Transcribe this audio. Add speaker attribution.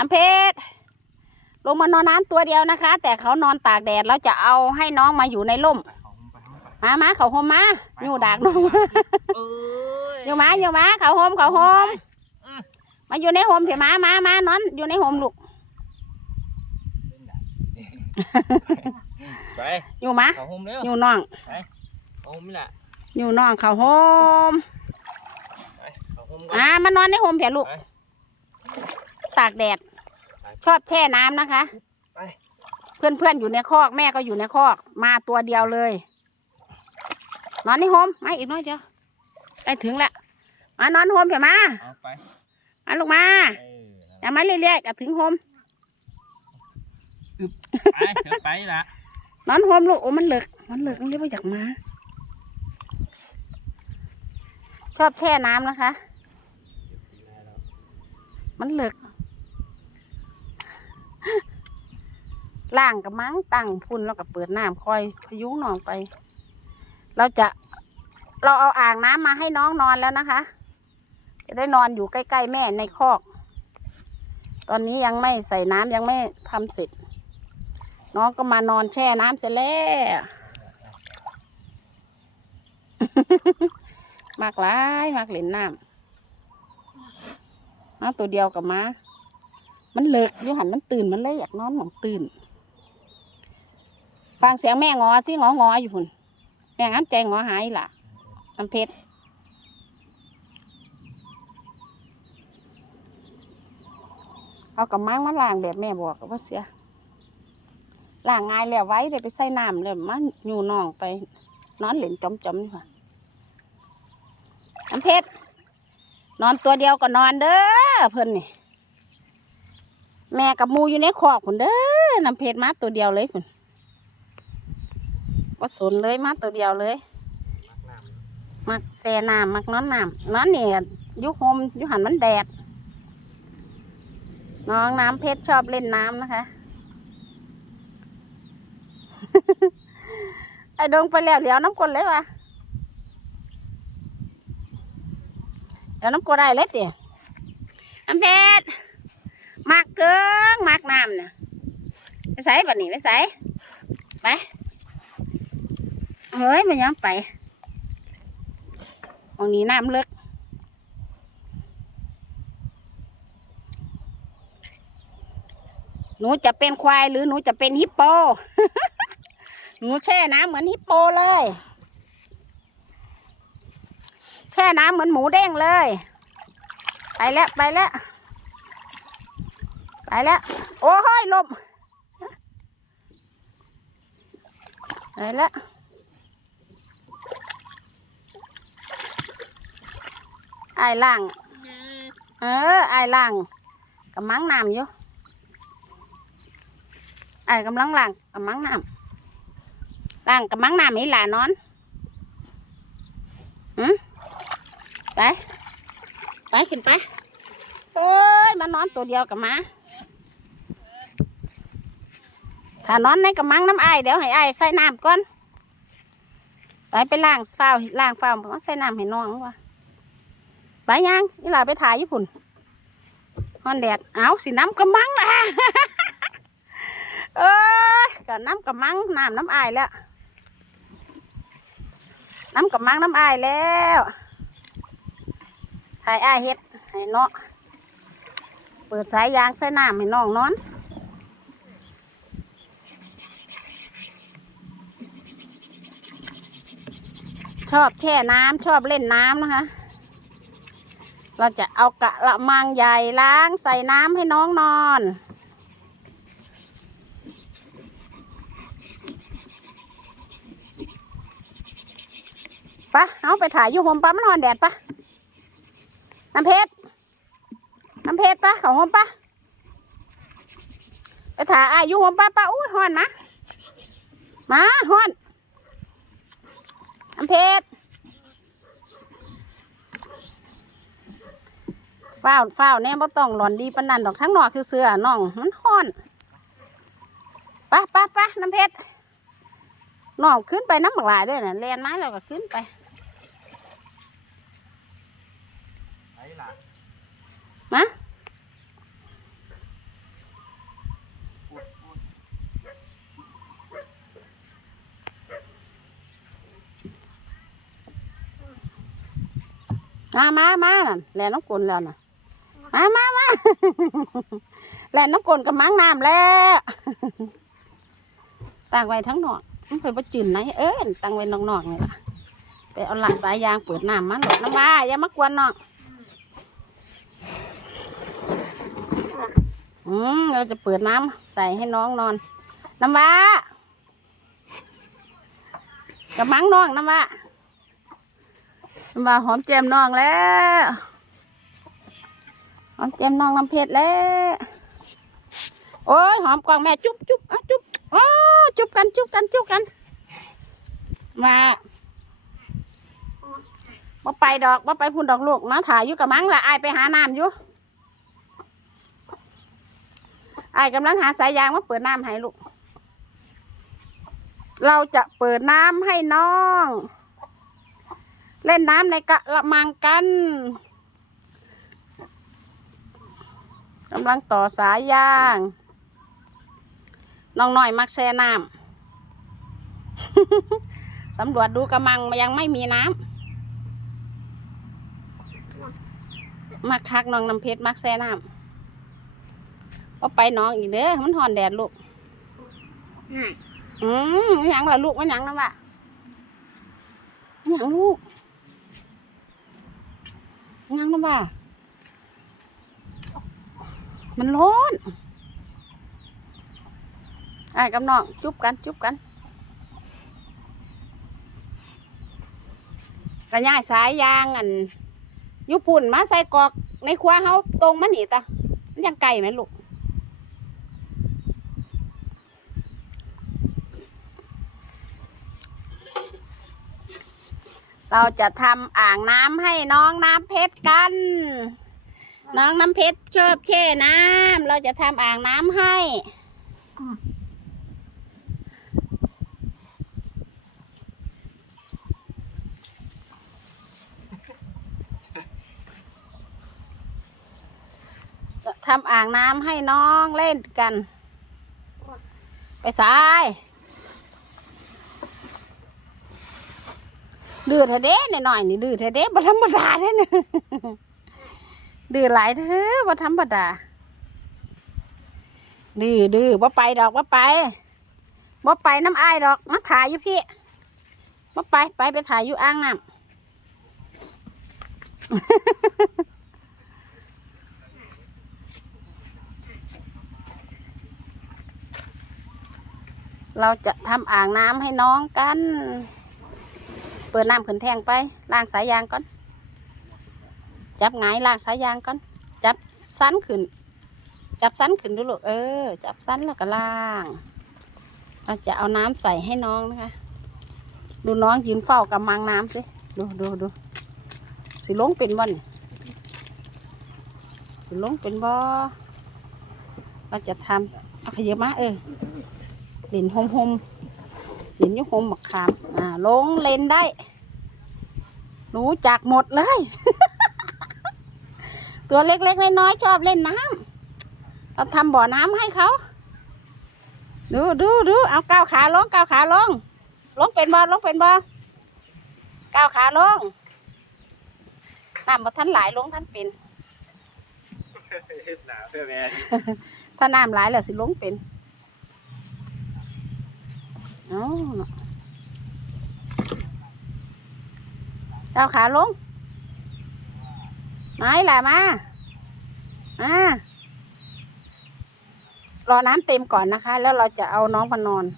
Speaker 1: น้ำเพชรลงมานอนน้ำตัวเดียวนะคะ แต่เขานอนตากแดดเราจะเอาให้น้องมาอยู่ในร่ม มามาเขาโฮมมาอยู่ดากน้อง
Speaker 2: เอ้ย
Speaker 1: อยู่มาอยู่มาเขาโฮมเขาโฮมมาอยู่ในโฮมเถอะมามามานอนอยู่ในโฮมลูก
Speaker 2: ไป
Speaker 1: อยู่มา
Speaker 2: เข้าห้องเร็ว
Speaker 1: อยู่น้อง
Speaker 2: เข้าห้องนี่แหละ
Speaker 1: อยู่น้องเขาโฮม
Speaker 2: ไปเข้าห้องก่อน
Speaker 1: อ่ามานอนในโฮมเถอะลูก
Speaker 2: ไป
Speaker 1: ตากแดด
Speaker 2: ไป
Speaker 1: ชอบแช่น้ำนะคะ
Speaker 2: ไป
Speaker 1: เพื่อนเพื่อนๆอยู่ในคอกแม่ก็อยู่ในคอก มาตัวเดียวเลยนอนในโฮมมาอีกน้อยเดียวใกล้ถึงแล้วมานอนโฮมเถอะมา
Speaker 2: เอาไป
Speaker 1: มาลูกมา
Speaker 2: เออ
Speaker 1: อย่ามาเรื่อยๆกับถึงโฮม
Speaker 2: ไปเดี๋ยวไปละ
Speaker 1: นอนโฮมลูกโอ้มันเหลึกมันเหลึกมันเรียกว่าอยากมา ชอบแช่น้ำนะคะ มันเหลึก ล่างกับมั้งตั้งพุ่นแล้วก็เปิดน้ำคอยพยุงน้องไป เราจะเราเอาอ่างน้ำมาให้น้องนอนแล้วนะคะ จะได้นอนอยู่ใกล้ๆแม่ในคอก ตอนนี้ยังไม่ใส่น้ำยังไม่ทำเสร็จ น้องก็มานอนแช่น้ำเสร็จแล้วมากหลายมากเหล่นน้ำมาตัวเดียวกับมา มันเลิกยูหันมันตื่นมันเลยอยากนอนหมองตื่น ฟังเสียงแม่งอสิงองออยู่พุ่นแม่ง้ำใจงอหายล่ะน้ำเพชรเอากับมังมาล้างแบบแม่บอกว่าเสียล้างง่ายแล้วไว้เดี๋ยวไปใส่น้ำเลยมันอยู่นองไป นอนเหล่นจมๆนี่ค่ะน้ำเพชรนอนตัวเดียวก็นอนเด้อเพิ่นนี่ แม่กับมูอยู่ในคอกพุ่นเด้อน้ำเพชรมาตัวเดียวเลยพุ่น ว่าสนเลยมาตัวเดียวเลย มักแซ่น้ำมักนอนน้ำนอนนี่อยุคโฮมอยุหันมันแดด น้องน้ำเพชรชอบเล่นน้ำนะคะ ไอ้ดงไปแล้วเดี๋ยวน้ำกลเลยวะเดี๋ยวน้ำกลได้เลยเตี๋ยน้ำเพชรมากเกิงมากน้ำเนี่ยไปใส่บัดนี้ไปใส่ไป เฮ้ยมันยังไปตรงนี้น้ำเลึกหนูจะเป็นควายหรือหนูจะเป็นฮิปโป หนูแช่น้ำเหมือนฮิปโปเลย แช่น้ำเหมือนหมูเด้งเลย ไปแล้วไปแล้ว ไปแล้ว โอ้ยลมไปแล้ว ไอ้ายล่าง เออไอ้ายล่างกำลังน้ำอยู่ไอ้ายกำลังล่างกำลังน้ำล่างกับมังน้ำอีหลานอนหืมไปไปขึ้นไปโอ้ยมานอนตัวเดียวกับมาถ้านอนในกับมังน้ำไอายเดี๋ยวให้ไอายใส่น้ำก่อน ไปไปล้างฟ้าล้างฟ้าวมาใส่น้ำให้น้องว่ะ ไปยังอีหลาไปถ่ายญี่ปุ่นฮอนแดดเอาสิน้ำกับมังล่ะเอ้ยก็น้ำกับมังน้ำน้ำอายแล้ว น้ำกับมังน้ำอายแล้วถ่ายอายเฮ็ดให้เนาะเปิดสายยางใส่น้ำให้น้องนอนชอบแช่น้ำชอบเล่นน้ำนะคะ เราจะเอากะละมังใหญ่ล้างใส่น้ำให้น้องนอน ปะเอาไปถ่ายอยู่โฮมปะมันนอนแดดปะน้ำเพชร น้ำเพชรปะเขาโฮมปะไปถ่ายอายุโฮมปะปะอุ้ยฮอนนะมาฮอนน้ำเพชร ฝ้าฝ้าแน่บ่ต้องหลอนดีปนันดอกทั้งหนอคือเสือน้อง มันห้อนปะปะปะน้ำเพชรน้องขึ้นไปน้ำหมักหลายด้วยนะเรียนไม้เราก็ขึ้นไปมาอามามาน่ะแลน้องกุลแล้วน่ะ มามามาแล่น้ำกลนกับมังน้ำแล้วตั้งไว้ทั้งนอกมันเคยประจืนไหนเอิ้นตั้งไว้นอกๆนี่ล่ะไปเอาหลักสายยางเปิดน้ำมันหลดน้ำว่าอย่ามากวนน้องอืมเราจะเปิดน้ำใส่ให้น้องนอน น้ำว่ากับมังน้องน้ำว่าน้ำว่าหอมแจมน้องแล้ว หอมแจมน้องน้ำเพชรแล้ว โอ้ยหอมกวางแม่จุ๊บจุ๊บอะจุ๊บโอ้จุ๊บกันจุ๊บกันจุ๊บกัน มาบ่ไปดอกบ่ไปพุ่นดอกลูกมาถ่ายอยู่กับมังละอายไปหาน้ำอยู่ไอกำลังหาสายยางมาเปิดน้ำให้ลูก เราจะเปิดน้ำให้น้อง เล่นน้ำในกระมังกัน กำลังต่อสายยาง น้องหน่อยมักแช่น้ำ สำรวจดูกระมังยังไม่มีน้ำมักคักน้องน้ำเพชรมักแช่น้ำก็ไปน้องอีกเด้อมันหอนแดดลูก อืมมันหยังล่ะลูกมันหยังนะวะมันหยังลูกมันหยังนะวะ มันร้อนไอ้กับน้องจุ๊บกันจุ๊บกันกระย่ายสายยางอันยุปุ่นมาใส่กรอกในครัวเฮาตรงมันนี่ตะมันยังไก่ไหมลูกเราจะทำอ่างน้ำให้น้องน้ำเพชรกัน น้องน้ำเพชรชอบแช่น้ำเราจะทำอ่างน้ำให้ จะทำอ่างน้ำให้น้องเล่นกัน ไปสายดื้อเธอเด้หน่อยนี่ดื้อเธอเด้บ่ธรรมดาเด้เนี่ย ดื้อหลายเธอบ่ธรรมดาดื้อดื้อบ่ไปดอกบ่ไปบ่ไปน้ำอายดอกมาถ่ายอยู่พี่บ่ไปไปไปถ่ายอยู่อ่างน้ำเราจะทำอ่างน้ำให้น้องกัน เปิดน้ำขึ้นแทงไป ล้างสายยางก่อน จับไงายล้างสายยางก่อน จับสั้นขึ้น จับสั้นขึ้นดูลูก เออ จับสั้นแล้วก็ล้าง เราจะเอาน้ำใส่ให้น้องนะคะ ดูน้องยืนเฝ้ากับมังน้ำสิ ดูดูดู สิลงเป็นบ่นสิลงเป็นบ่เราจะทำเอาขยับมาเออเล่นหมหมๆเล่นยุคมหมักขาม อ่า ลงเล่นได้ รู้จักหมดเลย ตัวเล็กๆน้อยๆชอบเล่นน้ำเราทำบ่อน้ำให้เขา ดูดูดูเอาก้าวขาลงก้าวขาลง ลงเป็นบ่ลงเป็นบ่ก้าวขาลงน้ำบ่ทันหลายลงทันเป็น
Speaker 2: หนาเพื่อแม่
Speaker 1: ถ้าน้ำหลายแล้วสิลงเป็นเอาเนาะก้าวขาลง ไม้ล่ะมา มา รอน้ำเต็มก่อนนะคะ แล้วเราจะเอาน้องมานอน